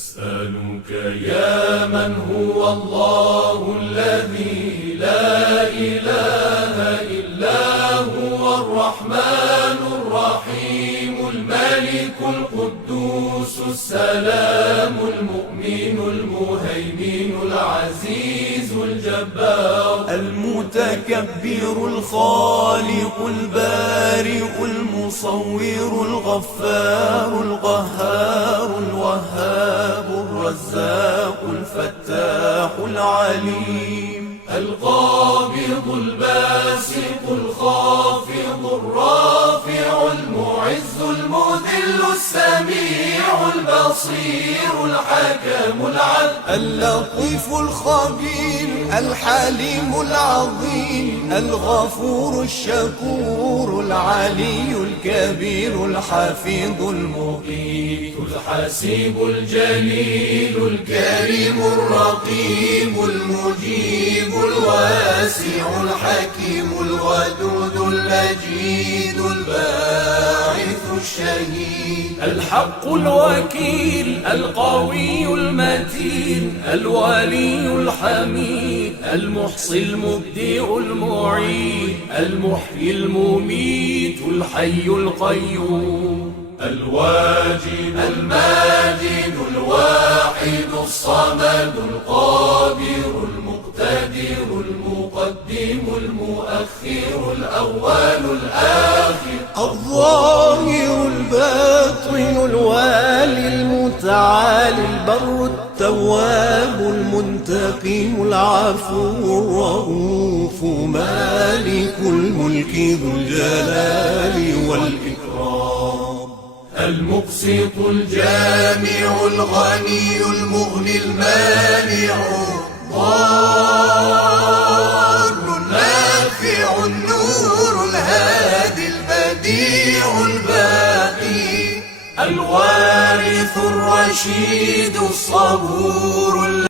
أسألك يا من هو الله الذي لا إله إلا هو الرحمن الرحيم الملك القدوس السلام المؤمن المهيمن العزيز الجبار المتكبر الخالق البارئ المصور الغفار القهار الوهاب الرزاق الفتاح العليم القابض الباسط الخافض الرافع المعز المذل السميع البصير الحكم العدل اللطيف الخبير الحليم العظيم الغفور الشكور العلي الكبير الحفيظ المقيت الحسيب الجليل الكريم الرقيب المجيب الواسع الحكيم الودود المجيد الباعث الشهيد الحق الوكيل القوي المتين الولي الحميد المحصي المبدئ المعيد المحيي المميت الحي القيوم الواجد الماجد الواحد الصمد القادر المقتدر المقدم المؤخر الأول الآخر الظاهر الباطن الوالي المتعالي البر التواب المنتقم العفو الرؤوف مالك الملك ذو الجلال والإكرام المقسط الجامع الغني المغني المانع الضار النافع النور الهادي البديع الباقي الوارث الرشيد الصبور